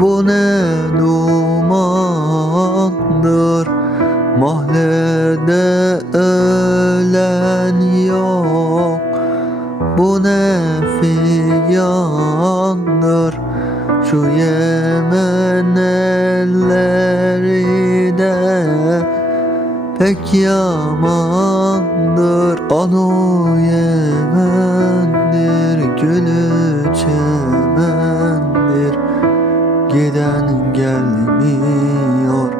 Bu ne dumandır? Mahallede ölen yok. Bu ne fiyandır? Şu Yemen ellerine Pek yamandır. Anu Yemen'dir gül için Giden gelmiyor.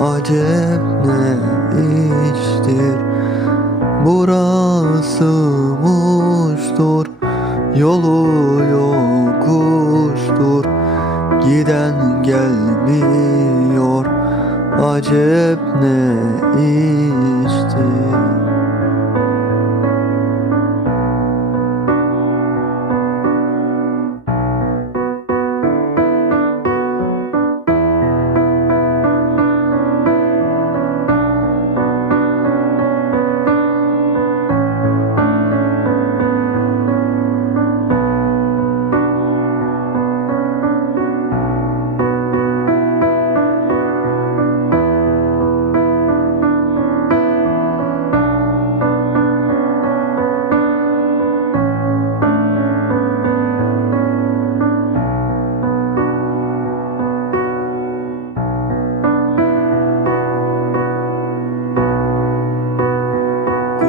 Acep ne iştir? Burası muştur? Yolu yokuştur. Giden gelmiyor. Acep ne iştir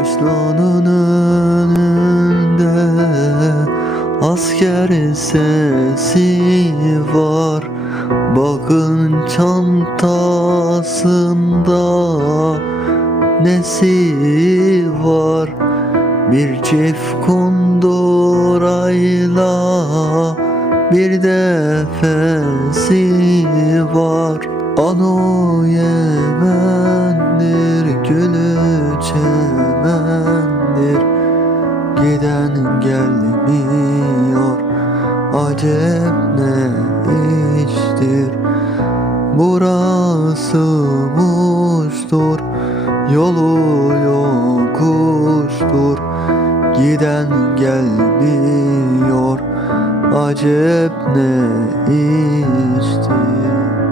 Kışlanın önünde asker sesi var. Bakın çantasında nesi var? Bir çift kundurayla bir defesi var. Gülü çemendir. Giden gelmiyor. Acep ne iştir? Burası muştur? Yolu yokuştur. Giden gelmiyor. Acep ne iştir